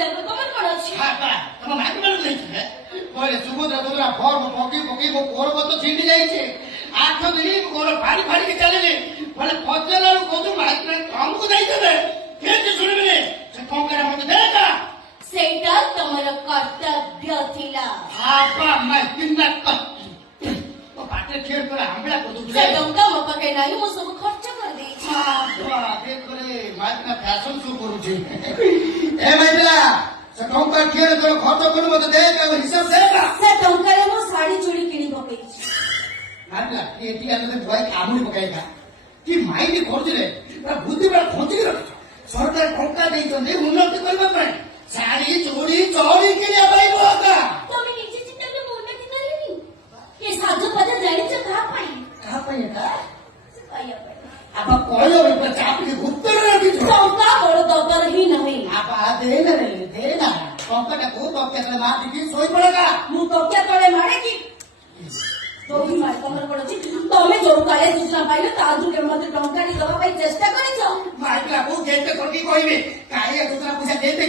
जाको तमर कोन अछि हां बा तम माइक मार नै छै बोले सुभद्रा दुर्गा फॉर्म पकी को कोरब तो छिंडी जाई छे 8 दिन कोर फाड़ी फाड़ी के चले बोले पचला को तो माइक में काम को दई देबे के सुनबे से कौन करे मते देगा सेटा तमर कर्तव्य थिला आपा मैं किन्ना कत्ती ओ पाटे खेर करे हमला को दूसरे से टंका मो पके नाही मो सब खर्च कर दे छी आपा देख करे माइक ना फैशन शो करू छी ए मैला से टंका खेर करे खर्च करू मते देगा हिसाब देगा से टंका रे मो साड़ी चूड़ी किनी पके छी नाला एटी आने भय कामुनी पकाएगा कि माइनी करथिले बुद्धि बड़ा खोजी रख सरकार टंका देई तो उन्नति करबा पाए साड़ी चोरी चोरी के लिए भाई होगा তুমি নিজে চিন্তা করে উন্নতি করিনি ये साजो पद जाने से कहां पाई का पाइया अब कोयो ऊपर चाप के उत्तर रखी टंका बड़ दबर ही नहीं आप आ देना टंका को तो के तले मार दी सोई पड़ेगा मु तो क्या तळे मारे की तो भी मार कमर पड़ो छी तमे जो काले दूसरा पाइले ताजु के मते टंका नी दवा पाई चेष्टा करी छ माइकला को गेट करके कहबे काहे दूसरा पैसा देते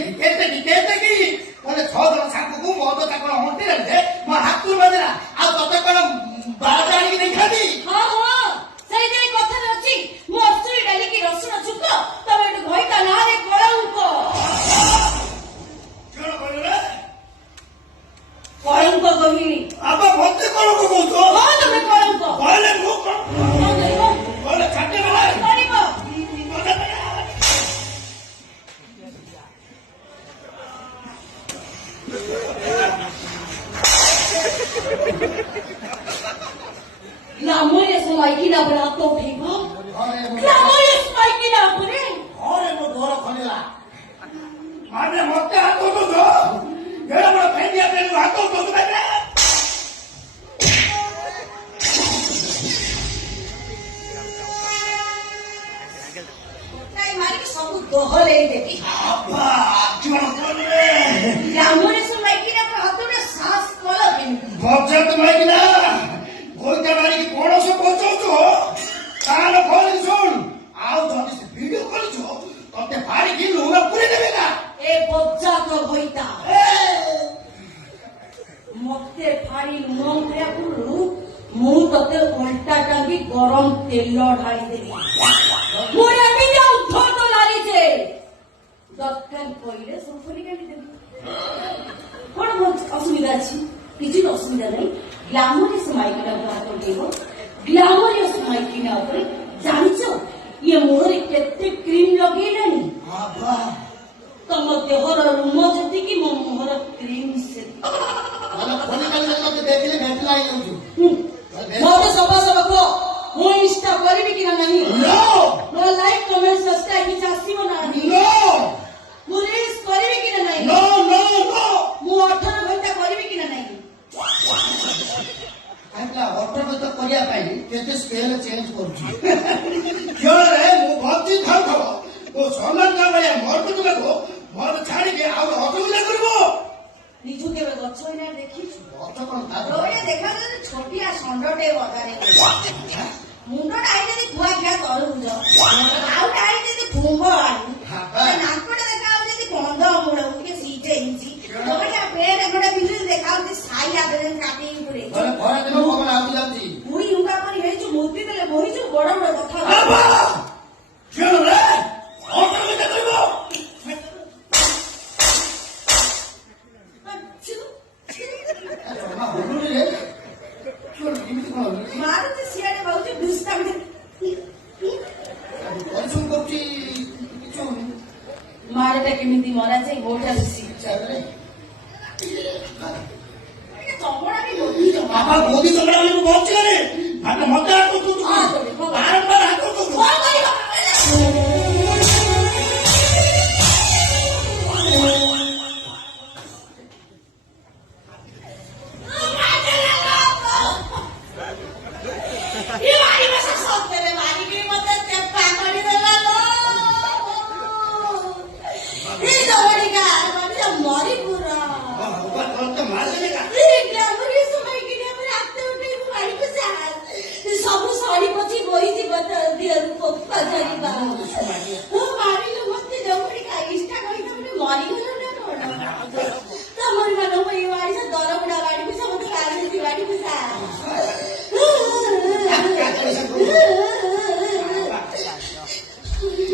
की बोले 6 दिन साथ को मोद तक होते रहे म हाथ को बदला आ तते कोन बाजारी की नहीं खाती हां हां सही सही कथा अछि मसुरी डाली की रसुण चुक तमे भई ता ना रे कलंक केन बोले कलंक गहिनी आप भक्ति कलंक को तो हां तमे कलंक बोले मुख बोले छाटे वाला करिबो लामोरे समय की ना बना तो ठीको लामोरे समय की ना पुरे अरे मो घर खनिला माने मते हाथ तो दो गेड़ा बड़ा फेंडिया पे हाथ तो दो बेटा नहीं मारी सब दोहरे देखी आपा जीवन कोने लामोरे समय की ना हाथों सांस कोला केमती बच्चा तो मैं ना गोइता बारी की कोण से पहुंचो तो कान खोल सुन आओ जल्दी से वीडियो कॉल छो तते फाड़ी की लुगा पूरे देबेगा ए बच्चा तो होइता मते फाड़ी लुंग करे पुरु मु तते उल्टा टांगी गरम तेल ढाई देबी मोरे भी जा उठो तो लाली छे दक्कन पहिले सुफुली काटी देबी कोन असुविधा छी किछि असुविधा नहीं ग्लैमरस माइकिना हाथ देबो ग्लैमरस माइकिना ऊपर जानिछो ये मोर केते क्रीम लगेलानी बाबा तम देहर रूम जति की मो मोहर क्रीम से मला खोली काली लोग देखले भेटला ही होजु मोर सब को मो इंस्टा करबी कि नहीं no no like comment subscribe की चासीबो ना नो मो रील्स करबी कि नहीं नो नो नो मो 18 घंटा करबी कि नहीं आटला ऑटो तो करिया पाई केते स्केल चेंज करछु क्यों रे मु भक्ति थाको ओ सोमन का भया मोर को तुमको मोर छाड़ी के आ ऑटो ले करबो निजु के गछ ना देखी ऑटो कोन था रोए देखा तो छोटिया संडटे बजारे मुंडो डाई दे खुआ क्या करू जो आउ डाई दे भूंगो आई नाकोटे देखा हो जदी बंद मुड़ के सीटे इंची तोटा पेड़ एगोटा बिजली देखा हो साई आदरे काटी पुरे बोले घरे दिन भगवान आउ जाती मुई उंगा पर हे जो मूर्ति तले मोहि जो बड़ बड़ कथा बाबा क्यों रे ऑटो ले करबो मारुति सियारे बहुत दुष्टा मारेटा केमिति मरा चाहिँ मोटा लुसी चमड़ा भी मोदी जो बाबा मोदी चमड़ा में बहुत करे माने मत आ तो तू बार-बार हाथ तो तू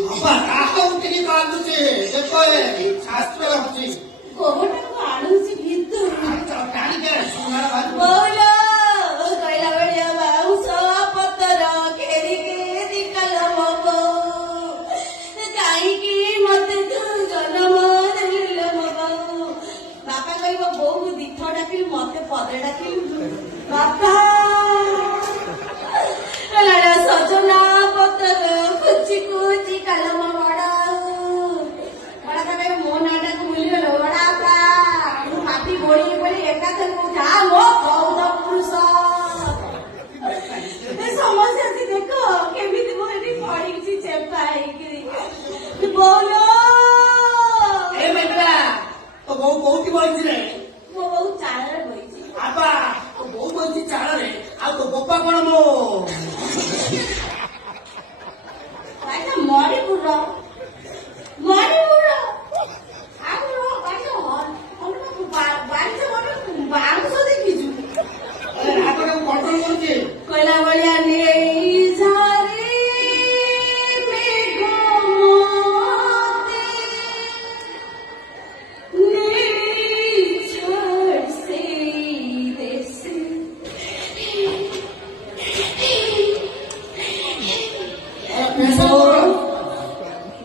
ବାପା କାହା ଉଠିକି କାନ୍ଦୁଛି ଦେଖ ଶାସ୍ତ୍ର ଲାଗୁଛି ଗୋବରଟାକୁ ଆଣୁଛି ଭିତରୁ ଟାଣିକି ସୁନାର ବାଜୁ ବୋଲ କହିଲା ଭଳିଆ ବାଉଁଶ ପତର କେରି କେରି କଲମ ବୋଉ କାହିଁକି ମତେ ତୁ ଜନ୍ମ ଦେଲ ମୋ ବୋଉ ବାପା କହିବ ବୋଉକୁ ଦିଥର ଡାକିଲି ମତେ ପଦେ ଡାକିଲି ବାପା ସଜନା ପତର କୁଚି କୁଚି କଲମ ବଡ କହିବେ ମୋ ନାଟାକୁ ଭୁଲିଗଲ ବଡାପା ମୁଁ ମାଟି ବୋଳି ବୋଳି ଏକାଥରକୁ ଯା ମୋ କୌଦ ପୁରୁଷ ସମସ୍ୟା ଅଛି ଦେଖ କେମିତି ମୁଁ ଏଠି ପଡିଛି ଚେପା ହେଇକିରି ବୋଉଲ ଏ ବେଟା ତୋ ବୋଉ କୋଉଠି ବଇଛି ରେ ମୋ ବୋଉ ଚାଳରେ ବଇଛି ବାପା ତୋ ବୋଉ ବଇଛି ଚାଳରେ ଆଉ ତୋ ବୋପା କଣ ମୋ ମଣିପୁର ବାଉଁଶ ଦେଖିଛୁ ରାଗଟାକୁ କଣ୍ଟ୍ରୋଲ କରୁଛି କହିଲା ଭଳିଆ ନେଇ ଝାରି ମେଘ ମୋତେ ନେଇ ଛାड़ ସେ ଦେଶ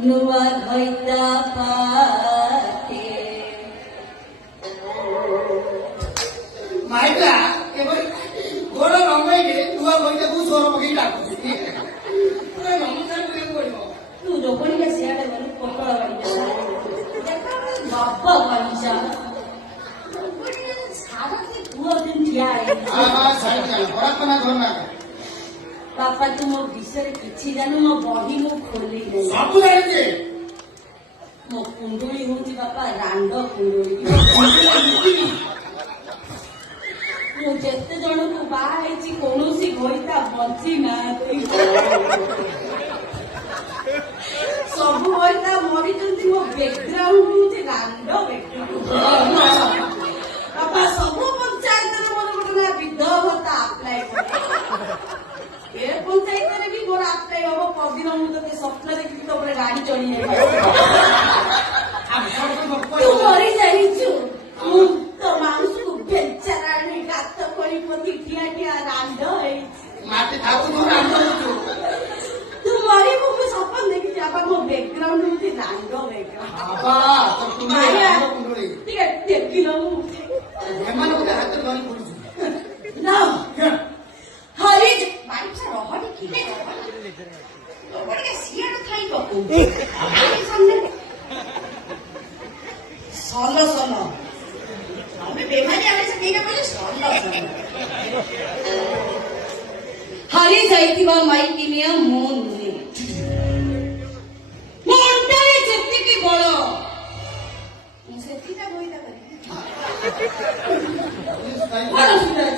ନୂଆ ଘଇତା ପାତେ ମାଇଲା ଏବେ ଗୋଡ ରମେଇକି ନୂଆ ବଇଟାକୁ ସ୍ୱର ପକେଇ ଡାକୁଛି ନମସ୍କାର କରିବାକୁ ପଡିବ ତୁ ରୋପଣିକା ସିଆଡେ ଗଲୁ ପୋଟଳ ବାଡ଼ିକା ବାପ ବାଣିଜା ସାରା ପୁଅ ଦିନ ଠିଆ ହେଇଛି ପରାପନା ଧରନା ବାପା ତୁ ମୋ ବିଷୟରେ କିଛି ଜାଣୁ ମୋ ବହି ମୁଁ ଖୋଲି ନାହିଁ ସବୁ ଜାଣିଛି ମୋ କୁଣ୍ଡୁଳି ହଉଛି ବାପା ରାଣ୍ଡ କୁଣ୍ଡୁଳି ମୁଁ ଯେତେ ଜଣଙ୍କୁ ବାହା ହେଇଛି କୌଣସି ଘଇତା ବଞ୍ଚି ନାହାନ୍ତି ସବୁ ଘଇତା ମରିଛନ୍ତି ମୋ ବ୍ୟାକଗ୍ରାଉଣ୍ଡ ହଉଛି ରାଣ୍ଡ ବ୍ୟାକଗ୍ରାଉଣ୍ଡ ବାପା ସବୁ ପଞ୍ଚାୟତରେ ମୋର ଗୋଟେ ନା ବିଧବା ଭତ୍ତା ଆପ୍ଲାଏ କରେ ଏ ପଞ୍ଚାୟତରେ ବି ମୋର ଆପ୍ଲାଏ ହବ ପରଦିନ ମୁଁ ତତେ ସ୍ୱପ୍ନ ଦେଖିକି ତୋ ଉପରେ ଗାଡି ଚଢି ତୁ ମରି ଯାଇଛୁ ମୁଁ ତୋ ମାଉସକୁ ବେଚାରା ଆଣି ଗାତ କରି ପୋତି ଠିଆ ଠିଆ ରାଣ୍ଡ ହେଇଛି ମାଟି ଥାକୁ ତୁ ରାଣ୍ଡ ହେଉଛୁ ତୁ ମରିବୁ ମୁଁ ସପନ ଦେଖିଛି ବାପା ମୋ ବ୍ୟାକଗ୍ରାଉଣ୍ଡ ହଉଛି ରାଣ୍ଡ କୁଣ୍ଡୁଳି ଟିକେ ଟେକିଲ ମୁଁ ଏମାନେ ଗୋଟେ ହାତରେ ଧରି ପଡୁଛୁ ନା ହରି ବାଇସା ରହଣି କିଏ ଟିକେ ସିଆଡେ ଥାଇ ସଲ ସଲ ଆମେ ବେମାରୀ ଆମେ ସେ ଦିଟା କହିଲେ ସଲ ହରି ଯାଇଥିବା ମାଇକିନିଆ ମୋ ନୁହେଁ ମୋ ଅଣ୍ଟାରେ ଯେତିକି ବଳ ମୁଁ ସେତିକା ବଇତା କରିବି ବଡ ସୁନ୍ଦର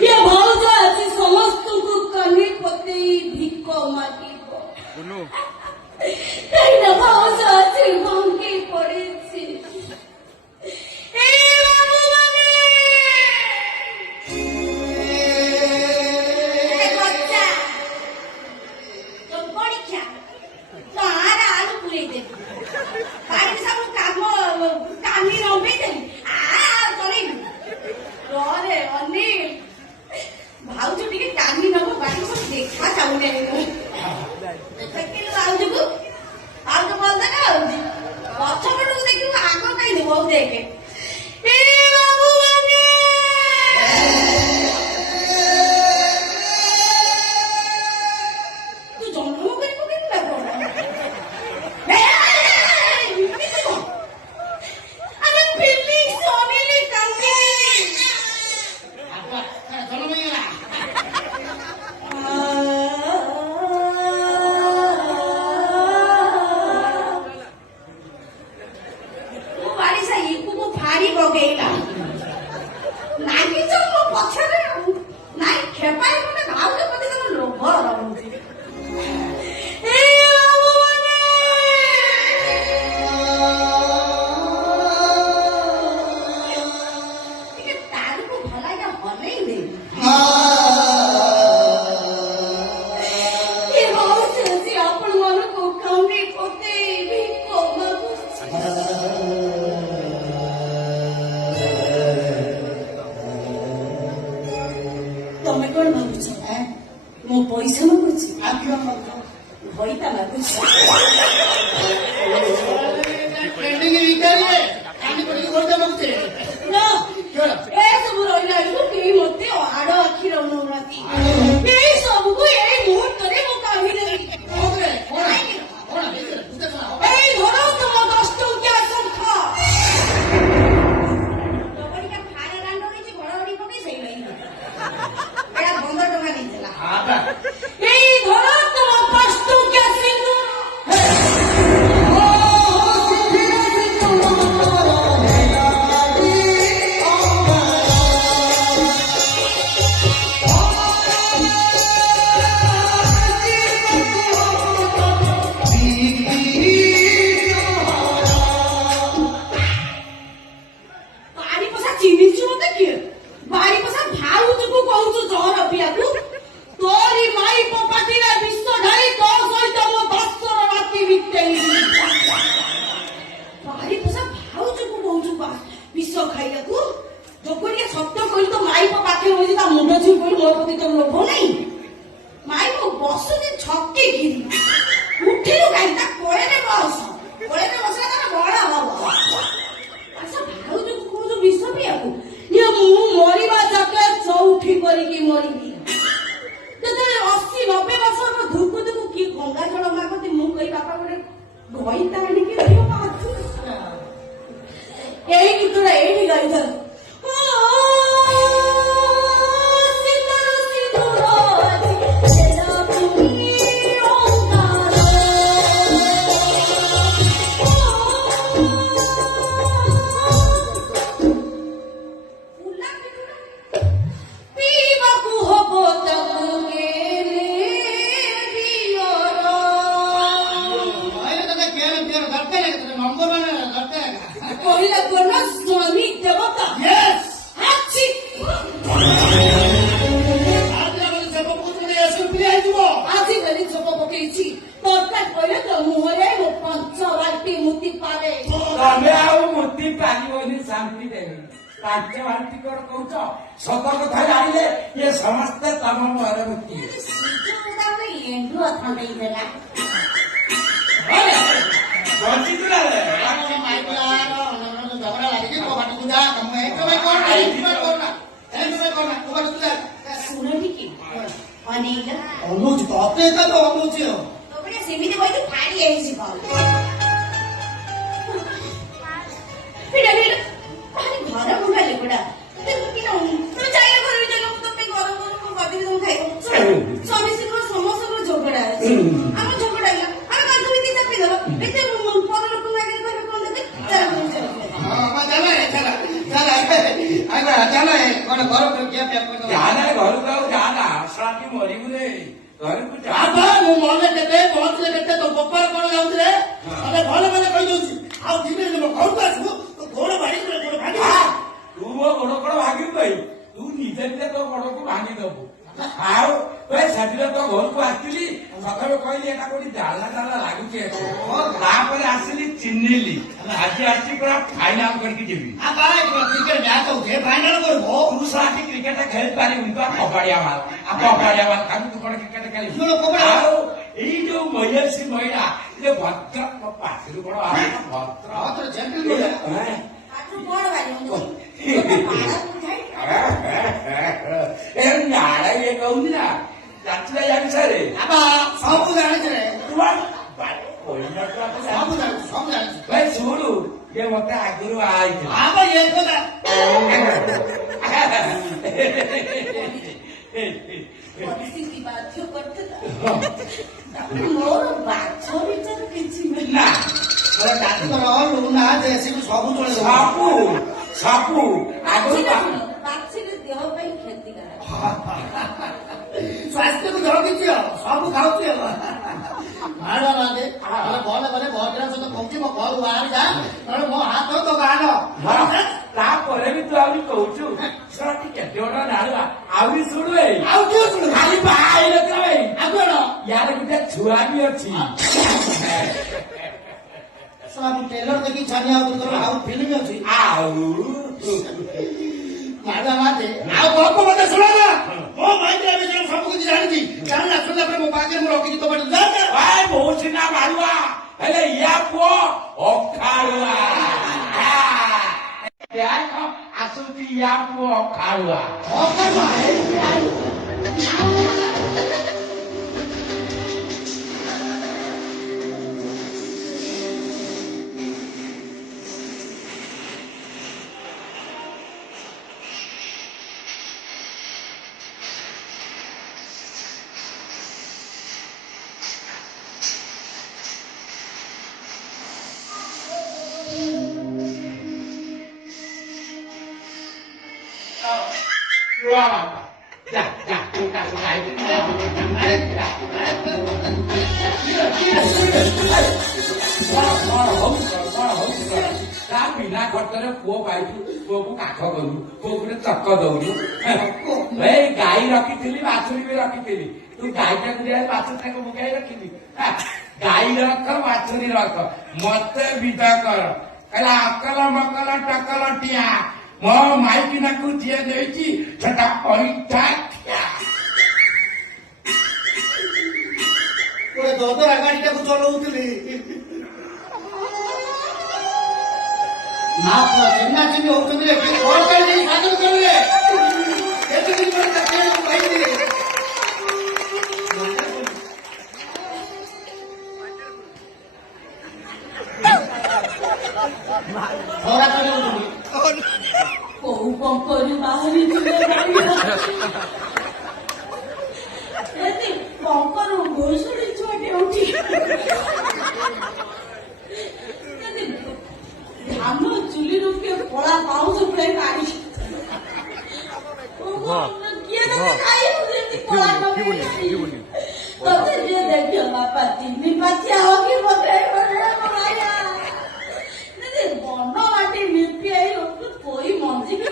ये भाउज आज समस्त को कने पतेई भिक मागिब कहिना भाउज आज भांगी पड़ेछि ए बाबू माने ए बच्चा तो परीक्षा तो आरा आलू पुरे दे बाकी सब काम कामी रंबे दे रे अनिल भाउज टिके कामी नब बाकी सब देखा चाहुने देखिलु भाउजକୁ भाउज बोलता ना पछ पटକୁ देखिबु आग काई देबो देखे ए बाबू माने तू जन्म करी पकेई ना कोन अरे बिल्ली सोनीली कांदी ମୁଁ ପଇସା ମାଗୁଛି ଆଉ କିଏ କରୁଛ ଭଇତା ମାଗୁଛି ट्रेंडिंग इटालिए कानी पड़ी गोलता मगते ନା क्यों ଏସବୁ ରହିଲା ବେଳକୁ କେହି ମତେ ଆଡ ଆଖି ରହୁନାହାନ୍ତି ଏଇ ସବୁକୁ ଏଇ ମୁହୂର୍ତ୍ତରେ ମୁଁ କାଢି ଦେବି ओके कोण कोण तुझे कोण ଏଇ ଧର ତମ 10 ଟଙ୍କିଆ ଶଙ୍ଖ ତମରିକା ଫାରେ ଦାଣ୍ଡ ହେଇଛି ଘଡଘଡି ପକେଇ ସେଇ ଭାଇ ଏଟା 15 ଟଙ୍କା ନେଇଥିଲା आबा ଏଇ ଧର ତମ 5 ଟଙ୍କିଆ ସିନ୍ଦୁର ବାରିପୋଷା ଚିହ୍ନିଛୁ ମତେ କିଏ ବାରିପୋଷା ଭାଉଜକୁ କହୁଛୁ ଜହର ପିଆକୁ ତୋରି ମାଇ ପପାଟିରେ ବିଷ ଢାଳି ତୋ ସହିତ ମୋ ବାସର ରାତି ବିତେଇବି ବାରିପୋଷା ଭାଉଜକୁ କହୁଛୁ ବିଷ ଖାଇବାକୁ ଯୋଗଡ଼ିଆ ସତ୍ୟ କହିଲି ତ ମାଇପ ପାଖରେ ବସି ତା ମୁଣ୍ଡ ଛୁଇଁ କହିଲି ମୋ ପ୍ରତି ତୋର ଲୋଭ ନାହିଁ ମାଇପ ବସୁଛି ଛକି ଘିରି ଉଠିଲୁ କାହିଁ ତା କୋଳରେ ବସିଲା ତାର ବଡ ହବ ଆଚ୍ଛା ଭାଉଜକୁ କହୁଛୁ ବିଷ ପିଇବାକୁ ମୁଁ ମରିବା ଯାକେ ଚଉଠି କରିକି ମରିବି ଯେତେବେଳେ 80-90 ବର୍ଷର ଧୁକୁ ଧୁକୁ କିଏ ଗଙ୍ଗା ଜଳ ମାଗନ୍ତି ମୁଁ କହି ବାପା ଗୋଟେ ଘଇତା ଆଣିକି ଦିଅ ମାଥୁ ଏଇ ଗୀତଟା ଏଇଠି ଗାଇଥାନ୍ତୁ ପିଇବାକୁ ହବ ତାକୁ मायने तो केन केन करते हैं तो नंबर वन करते हैं କହିଲା କଣ ସ୍ୱାମୀ ଦେବତା यस ଅଛି आज वाले सब कुछ में ऐसे प्ले आइबो ଆଜିକାଲି ଛପ ପକେଇଛି ତରକାରୀ କହିଲେ ତ ମୁହଁରେ ମୋ 5 ବାଲ୍ଟି ମୁତି ପାରେ ତମେ ଆଉ ମୁତି ପାରିବନି ଶାନ୍ତି ଦେବି 5 ବାଲ୍ଟି କର କହୁଛ ସତ କଥା ଜାଣିଲେ ଇଏ ସମସ୍ତେ ତମ ମୁହଁରେ ମୁତିବେ ଏଣ୍ଡୁଆ ଥଣ୍ଡେଇ ଦେଲା ବଞ୍ଚିଥିଲା झगड़ा लगे को बात कुदा कम है तो मैं कौन है मैं करना को बात कुदा ଶୁଣ ଟିକେ ଅନେଇଲ ଅନୁଜ ତତେ ତ ଅନୁଜ ତୋପରେ ସେମିତି କହିଲେ ଫାଡ଼ି ହେଇଯିବ ଏଇଟା ଭାରି ଘର ମୁଣ୍ଡା ଲେଗୁଡା ତୁ ଚାଇନା ଘର ଭିତରେ ମୁଁ ତୋ ପାଇଁ ଗରମ ଗରମ କରିଦେବି ତମେ ଖାଇବ ସ୍ୱାମୀ ସ୍ତ୍ରୀଙ୍କର ସମସ୍ତଙ୍କର ଝଗଡା ଅଛି ଆମ ଝଗଡା ହେଲା ଆମେ କାନ୍ଥ ଭିତରେ ଚାପିଦେବା ଏତେ ପର ଲୋକଙ୍କ ଆଗରେ କହିବେ କଣ ଦେବେ हां चला है चला चला आगा चला है कौन घर पे क्या पे कर ଯାହା ଘରକୁ ଆଉ ଯାହା ଆଶାଟି ମରିବୁ ରେ ଘରକୁ ଯା बाबा मु मने केते पहुंचले केते तो गोपाल कोन जाउतरे अरे भले भले कहि दउची आ दिने मो घर पे आसु तो गोड़ बाड़ी गोड़ भागी ତୁ ମୋ ଗୋଡ କଣ ଭାଙ୍ଗିବୁ ଭାଇ ତୁ ନିଜେ ନିଜେ ତୋ ଗୋଡକୁ ଭାଙ୍ଗି ଦବୁ ଆଉ ସେଦିନ ତୋ ଘରକୁ ଆସିଥିଲି ସକାଳୁ କହିଲି ଏଟା କୋଉଠି ଜାଲା ଜାଲା ଲାଗୁଛି ତାପରେ ଆସିଲି ଚିହ୍ନିଲି ଆଜି ଆସି ପୁରା ଫାଇନାଲ କରିକି ଯିବି आ बाय क्रिकेट मैच होते फाइनल करबो ତୁ ସାଥି କ୍ରିକେଟ ଖେଳି ପାରିବୁନି ତୁ କବାଡିଆ ମାଲ କବାଡିଆ ମାଲ ଖାଲି ତୁ କଣ କ୍ରିକେଟ ଖେଳିବୁ ଶୁଣ, କବାଡିଆ ମାଲ। ଆଉ ଏଇ ଯୋଉ ମହିଳାସୀ ମହିଳା ଏ ଭଦ୍ରକ ପାଖରୁ କଣ ଭଦ୍ର मात्र जेंटलमैन ଆଠୁ ବଡ ଭାଇ ଏ ନାଳ ଇଏ କହୁଛି ନା ଯାତ୍ରା ଜାଣିସାରେ बाबा सब जाने रे सब जाने ଭାଇ ଶୁଣୁ ଇଏ ମତେ ଆଗରୁ ଆଇଥିଲା बाबा ये कोदा ପରିସ୍ଥିତି ବାଧ୍ୟ କରିଥିଲା ମୋର ବାଛ ବିଚାର କିଛି ନାହିଁ ନା अरे डाक्टर लुना जैसे भी सब चले ସବୁ ସବୁ ଆଗରୁ ବାଛିଲେ ଦେହ ପାଇଁ କ୍ଷତିକାରକ स्वास्थ्य को जरूरी थी सब खाऊती मारा बादे अरे बोले बोले बहुत दिन से तो पहुंची मो घर बाहर जा अरे मो हाथ तो गान ତାପରେ ବି ତୁ ଆହୁରି କହୁଛୁ ଶୁଣ ଟିକେ କେତେ ନାଳୁଆ ଆହୁରି ଶୁଣୁ ଏଇ ଆଉ କିଏ ଶୁଣୁ ଖାଲି ବାହା ହେଇନଥିଲା ଭାଇ ଆଉ କଣ ୟାର ଗୋଟେ ଛୁଆ ବି ଅଛି सब टेलर देखी छानिया और आउ फिल्म अछि ଆଉ ମାଡ ମାତେ ଆଉ ଗପ ମତେ ଶୁଣା ନା ମୋ ମାଇଣ୍ଡରେ ଏବେ ଜଣ ସବୁ କିଛି ଜାଣିଛି ଜାଣିଲା ଶୁଣିଲା ପରେ ମୋ ପାଖରେ ମୁଁ ରଖିଛି ତୋ ପାଖରେ ଭାଇ ବହୁତ ସିନା ମାରୁଆ ହେଲେ ୟା ପୁଅ ଅଖାଳୁଆ ଆସୁଛି ୟା ପୁଅ ଅଖାଳୁଆ যা যা তোটা তোটাই ତା ବିନା ଖର୍ଚ୍ଚରେ ପୁଅ ପାଇଛୁ ପୁଅକୁ କାଠ କଲୁ ପୁଅକୁ ଚକ ଦଉଛୁ ଏଇ ଗାଈ ରଖିଥିଲି ବାଛୁରୀ ବି ରଖିଥିଲି ତୁ ଗାଈଟାକୁ ଯାଇ ବାଛୁରୀଟାକୁ ମୁଗାଇ ରଖିଲି ଗାଈ ରଖ ବାଛୁରୀ ରଖ ମତେ ବିଦା କର କହିଲା ଅକଲ ମକଲ ଟକଲ ଟିଆ ମୋ ମାଇକିନାକୁ ଯିଏ ଦେଇଛି ସେଟା ଅଇଠା ଗୋଟେ ଦଦରା ଗାଡିଟାକୁ ଚଲଉଥିଲି ମା ପୁଅ ଚିହ୍ନା ଚିହ୍ନି ହଉଛନ୍ତି ରେ କଣ ପାଇଁ ସାଧନ କରିଲେ କେତେ ଦିନ ପରେ ଚାକିରି ପାଇଲି ଖରା ଚଲଉଥିଲି କୋଉ ପଙ୍କରୁ ବାହାରି ପଙ୍କରୁ ଘୋଷୁରୀ ଛୁଆଟେ ଉଠି ଧାନ ଚୁଲିରୁ କିଏ କଳା ପାଉଁଶ ପୁଳାଇ କାଢି କିଏ କଳା ତତେ ଯିଏ ଦେଖିବ ବାପା ତିନି ପାଚିଆ ହକି ମତେ ବନ ମାଟି ମିପି ଆଇ ପୋଇ ମଞ୍ଜି ବି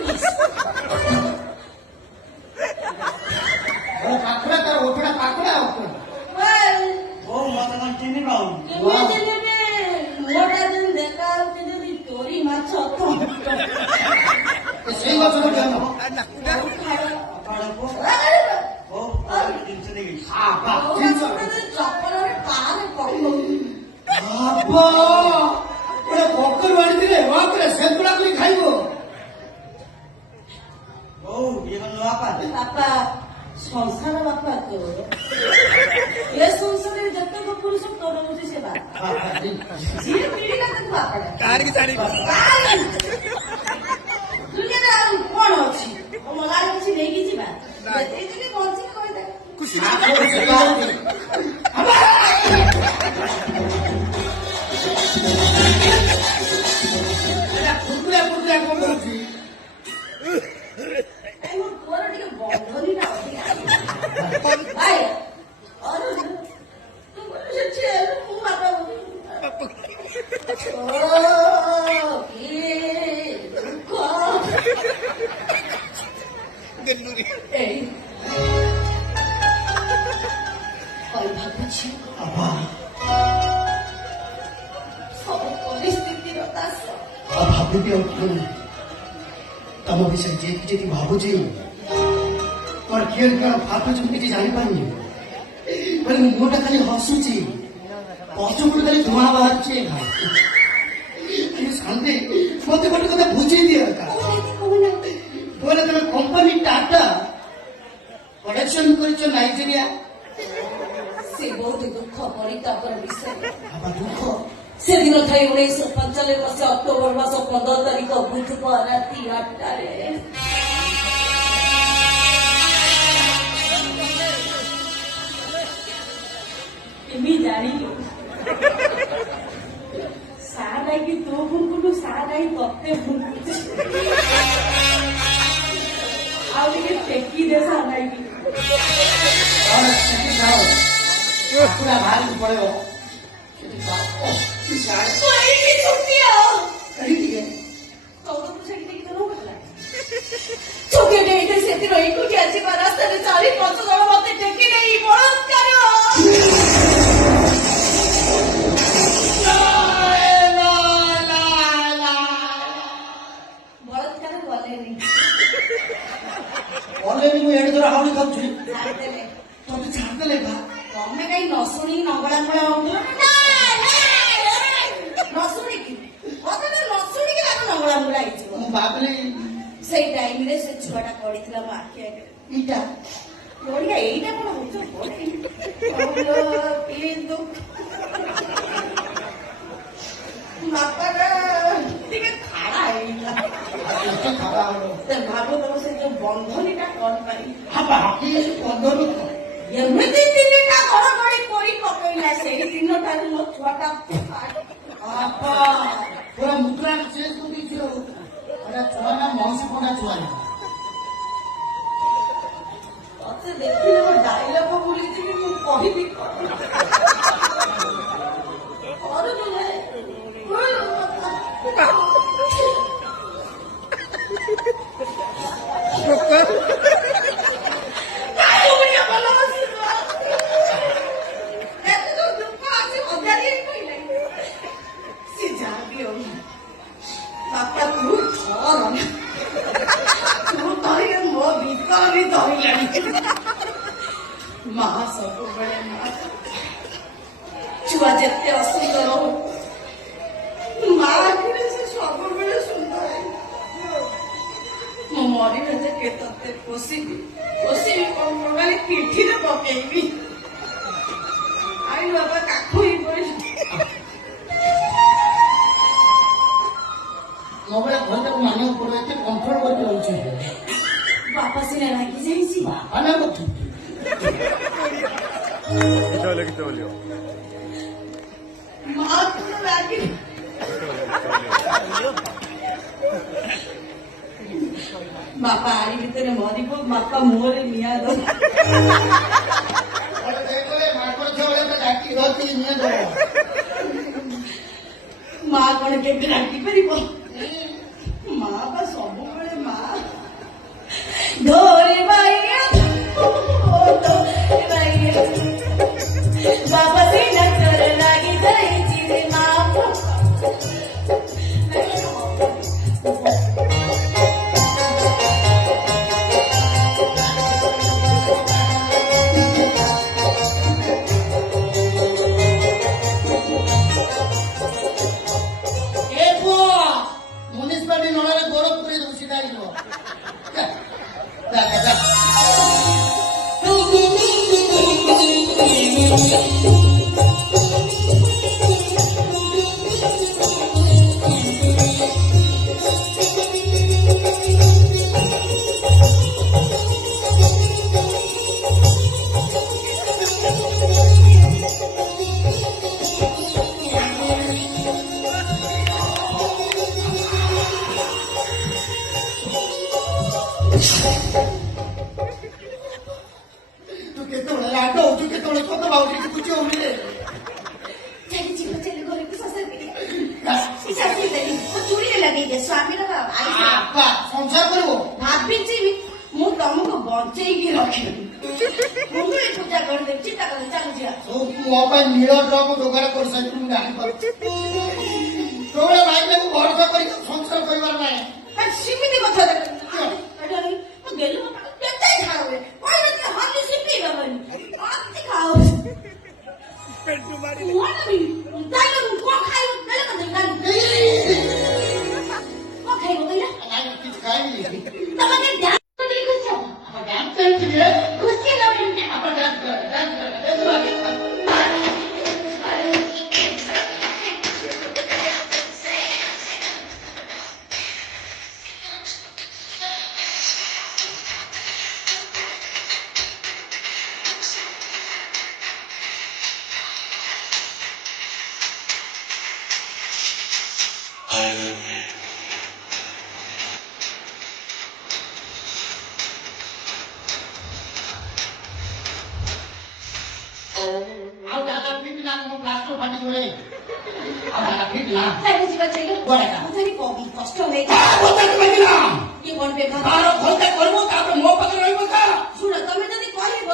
ପାଖରେ ତାର ଓଠଟା ପାଖରେ ଆଉ ଓ ମତେ କଣ ଚିହ୍ନି ପାଉନି ମୋଟା ଯେମିତି ଦେଖା ହଉଛି ଯଦି ଚୋରି ମାଛ ସେଇ ଗଛର ଜନ୍ମ ଚପଲରେ ପାହାରେ ପକଉଛି ଗୋଟେ ପକରୁ ଆଣିଥିଲେ ବାପରେ ସେଗୁଡା କରି ଖାଇବ ବାପା ସଂସାର ବାପା ତୋର ଏ ସଂସାରରେ ଯେତେକ ପୁରୁଷ ତୋର ହଉଛି ସେ ବାପା ଯିଏ ପିଢିଲା ତାକୁ ବାପାଟା ଦୁନିଆରେ ଆଉ କଣ ଅଛି ମଲାରେ କିଛି ନେଇକି ଯିବା ଯେତିକି ବଞ୍ଚିକି କହିଦେ କୁକୁରା କୁକୁରା କଣ କରୁଛି ତୋର ଟିକେ ବନ୍ଧନୀ ନା ଭାଇ ମୁଁ ବାପା ଭାବୁଛି ସବୁ ପରିସ୍ଥିତିର ଦାସ ଭାବିବି ଆଉ କଣ ତମ ବିଷୟରେ ଯେତିକି ଯେତିକି ଭାବୁଛି ମୋର କିଏ କଣ ଭାବୁଛି ମୁଁ କିଛି ଜାଣିପାରୁନି ମାନେ ମୁହଁଟା ଖାଲି ହସୁଛି ପଛପଟୁ ଖାଲି ଧୂଆଁ ବାହାରୁଛି ଶାନ୍ତି ମତେ ଗୋଟେ କଥା ବୁଝେଇ ଦିଅ ତମେ କମ୍ପାନୀ ଟାଟା ପ୍ରଡକ୍ସନ କରିଛ ନାଇଜେରିଆ ସେ ବହୁତ ଦୁଃଖ ପରିତାପର ବିଷୟ ଦୁଃଖ ସେଦିନ ଥାଇ 1995 ମସିହା ଅକ୍ଟୋବର ମାସ 15 ତାରିଖ ବୁଧବାର ରାତି 8ଟାରେ ଏମିତି ଜାଣିଲୁ ସା ନାଇକି ତୋ ଭୁଙ୍କୁଲୁ ସା ନାଇ ତତେ ଭୁଙ୍କୁଛି ଆଉ ଟିକେ ଟେକି ଦେ ସା ନାଇକି ପୁରା ବାହାରକୁ ପଳେଇବ ସେଥିରେ ଏଇଠି ଆସିବା ରାସ୍ତାରେ 4-5 ଜଣ ମତେ ଟେକି ନେଇ ବଳାତ୍କାର ଗଲେନି ତତେ ଛାଡ଼ିଦେଲେ ବା ତମେ କାହିଁ ନ ଶୁଣିକି ନଙ୍ଗଳାଙ୍ଗଳା ହଉଥିଲ ନ ଶୁଣିକି ମତେ ତ ନ ଶୁଣିକି ତାକୁ ନଙ୍ଗଳାଙ୍ଗଳା ହେଇଯିବ ମୁଁ ଭାବିଲି ସେଇ ଟାଇମରେ ସେ ଛୁଆଟା ପଡିଥିଲା ମୋ ଆଖି ଆଗରେ ଇଟା ବଢିଆ ଏଇଟା କଣ ହଉଛ କିନ୍ତୁ ବାପାଟା ଟିକେ ଖାଡା ହେଇଥିଲା ଏତେ ଖାବା ହବ ସେ ଭାବ ତମ ସେ ଯୋଉ ବନ୍ଧନୀଟା କଣ ପାଇଁ ହାବା ହାକି ପନ୍ଦର ଏମିତି ତିନିଟା ଘଡଘଡି କରି ପକେଇଲା ସେଇ ଦିନଠାରୁ ମୋ ଛୁଆଟା ବାପା ପୁରା ମୁଦ୍ରା ଚେଞ୍ଜ କରିଦେଇଛି ଆଉ ଏଟା ଛୁଆ ନା ମଣିଷ ପକା ଛୁଆ ନା ତତେ ଦେଖିଲେ ମୋ ଡାଇଲଗ ଭୁଲିଯିବି ମୁଁ କହିବି କଣ ବାପା ତୁ ଧର ତୁ ଧରିଲେ ମୋ ଭିତର ବି ଧରିଲାଣି ମା ସବୁବେଳେ ମା ଛୁଆ ଯେତେ ଅସୁନ୍ଦର ହଉ ମା ଆଖିରେ ସେ ସବୁବେଳେ ସୁନ୍ଦର ମୁଁ ମରିଲେ ଯେ କେ ତତେ ପୋଷିବି କଣ ମାନେ ପିଠିରେ ପକେଇବି ଆଇ ବାବା କାଖ ହେଇ ପଡିଲି ମୋବାଇଲ ଘରଟାକୁ ମାନିବାକୁ ପଡିବ ଏତେ କଣ୍ଟ୍ରୋଲ କରିକି ରହୁଛି ବାପା ସିନା ରାଗି ଯାଇଛି ବାପା ନା କଥା ମା ତ ରାଗି ବାପା ଆରି ଭିତରେ ମରିବ ବାପା ମୁହଁରେ ନିଆଁ ଦବ ମାଙ୍କଡ ଝିଅ ଭଳିଆ ଡାକି ଧରିକି ନିଏ ଦେବ ମା କଣ କେବେ ରାଗି ପାରିବ ମା ବା ସବୁବେଳେ ମା ଧୋରେ ବାଇଆ ବାବା ସିନା ତୋର ଲାଗି ଯାଇଛି ରେ ମା म्युनिसिपालिटी नळाରେ ଗୋଡ଼ ପୁରେଇ ଦବୁ ସିଧା ହେଇଯିବ ତୁ କେତେବେଳେ ରାଗ ହଉଛୁ କେତେବେଳେ କତ ଭାବୁଛୁ କିଛି ହଉନି ଚୁଡ଼ିରେ ଲଗେଇଦେ ସ୍ୱାମୀର ବାପା ସଂସାର କରିବ ଭାବିଛି ମୁଁ ତମକୁ ବଞ୍ଚେଇକି ରଖିବି ମୁଣ୍ଡରେ ପୂଜା କରିଦେବି ଚିନ୍ତା କଲେ ଚାଲୁଛି ମୋ ପାଇଁ ନୀଳ ଡ୍ରମ୍ ଯୋଗାଡ଼ କରିସାରିଛୁ ମୁଁ ଜାଣିପାରୁଛି ତୋବେଳେ ଭାଇକୁ ଭରସା କରିକି ସଂସାର କରିବାର ନାହିଁ ସେମିତି କଥା ଗେଲୁ କେତେ ଖାଉ ହଲି ସିପି ଗବନି ଖାଉ କଣ ଖାଇବ କିଛି ଖାଇନି ତମେ ଖୁସି ଆଉ ଦାଦା ଠିକ ନା ମୋ ପ୍ଲାଷ୍ଟର ଫାଟି ପଡେ ଆଉ ଦାଦା ଠିକ ନା କଷ୍ଟ ହୁଏ କିଏ କଣ ତାର ଘଣ୍ଟା କରିବ ତାପରେ ମୋ ପାଖରେ ରହିବ ତା ଶୁଣ ତମେ ଯଦି କହିବ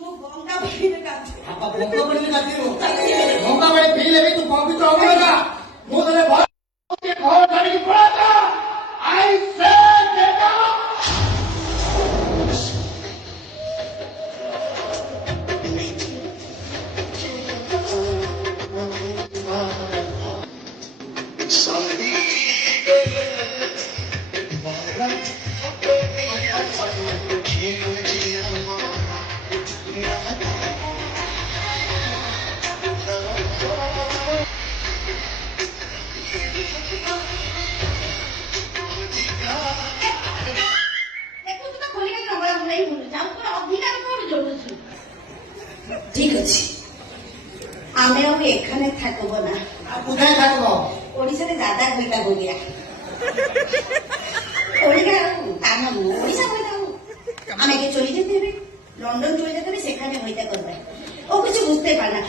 ମୁଁ ଗଙ୍ଗା ପାଣିରେ ଗାଧେଇବି। ଭଙ୍କା ପାଣିରେ ଗାଧେଇବ ଭଙ୍କା ପାଣି ପିଇଲେ ବି ତୁ ପବିତ୍ର ହବ ନା ମୁଁ ତତେ ଘର ଛାଡ଼ିକି ପଳା ଆଇ ସେ ঠিক আছে আমি আর এখানে থাকবো না আর কোথায় থাকবো? ওড়িশাতে দাদা কইতা বলিয়া ওড়িশা ওড়িশা কইতা আমাকে চলে যেতে হবে লন্ডন চলে যেতে হবে সেখানে হইতা করবে ও কিছু বুঝতে পারে না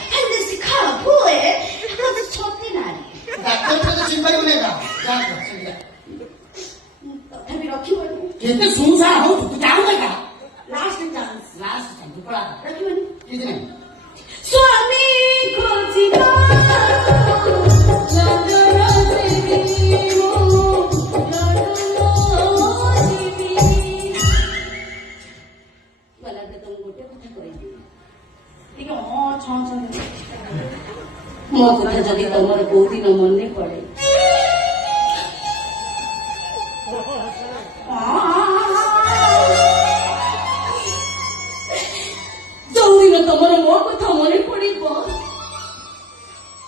খাবো সত্যি না ডাক্তার কাছে চিন্তাই বলে না তথাপি ରଖିବନି କେତେ ସୁନସାନ ହଉଛୁ ତୁ ଜାଣୁ ନା ଲାଷ୍ଟ ଚାନ୍ସ ଲାଷ୍ଟ ତୁ ପଳା ରଖିବନି କିଛି ନାହିଁ ସ୍ୱାମୀ ଖୋଜିବା ମୋ କଥା ଯଦି ତମର କୋଉ ଦିନ ମନେ ପଡେ ଯୋଉଦିନ ତମର ମୋ କଥା ମନେ ପଡିବ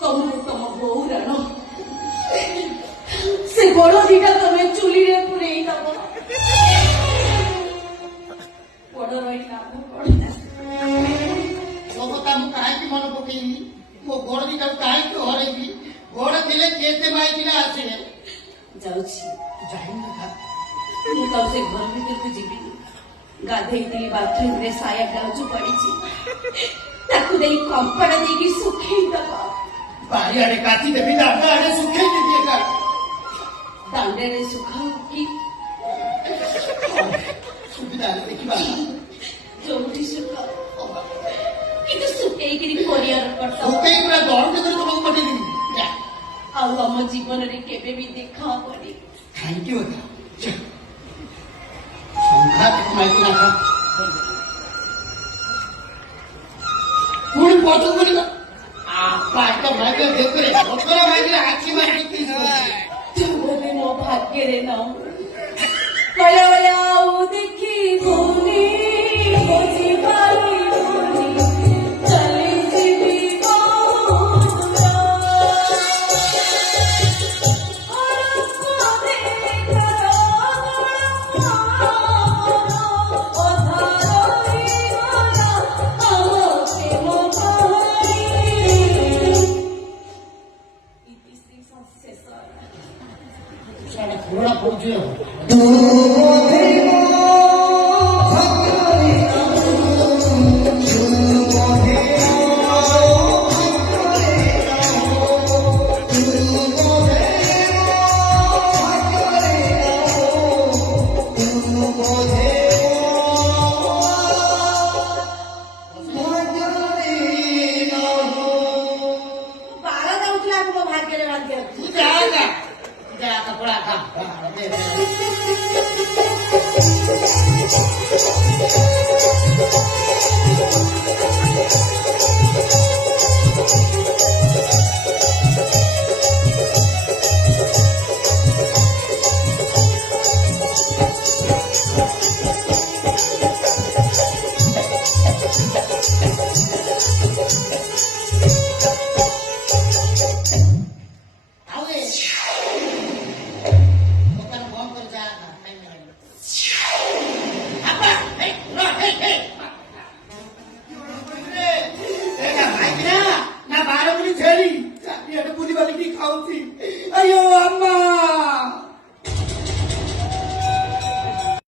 ତମକୁ ତମ ବୋଉ ରାଣ ସେ ବଡ ଦିଟା ତମେ ଚୁଲିରେ ପୁରେଇ ଦବ ବଡ ରହି ଲାଭ କଣ ତୋ କଥା ମୁଁ କାହିଁକି ମନେ ପକେଇବି ମୋ ଗୋଡ ଦିଟାକୁ କାହିଁକି ହରେଇବି ଗୋଡ ଥିଲେ କେତେ ମାଇକିନା ଆସିଲେ ଯାଉଛି ଯାଇନି ନା ମୁଁ ତ ସେ ଘର ଭିତରକୁ ଯିବିନି ଗାଧେଇଥିଲି ବାଥରୁମରେ ସାୟା ବ୍ଲାଉଜ ପଡିଛି ତାକୁ ଦେଇ କମ୍ପଡା ଦେଇକି ଶୁଖେଇ ଦବ ବାରିଆଡେ କାଟିଦେବି ଦାଣ୍ଡ ଆଡେ ଶୁଖେଇ ଦେବି ଏକା ଦାଣ୍ଡରେ ଶୁଖାଉ କି ସୁବିଧା ଦେଖିବା ଯୋଉଠି ଶୁଖାଉ କିନ୍ତୁ ଶୁଖେଇକିରି ପରିବାର କଟାଉ ଶୁଖେଇ ପୁରା ଦରଦ କରି ତମକୁ ପଠେଇଦେବି ଆଉ ଆମ ଜୀବନରେ କେବେ ବି ଦେଖା ହବନି ଥ୍ୟାଙ୍କ ୟୁ ସଂଘାତ ମାଇକି ନା ପୁଣି ପଛକୁ ବୋଲିବା ପାଟ ଭାଗ୍ୟ ଦେଖରେ ପଥର ଭାଗିଲେ ଆଖି ମାରିକି ତୁ ବୋଧେ ମୋ ଭାଗ୍ୟରେ ନାଉ କହିଲା ଭଳିଆ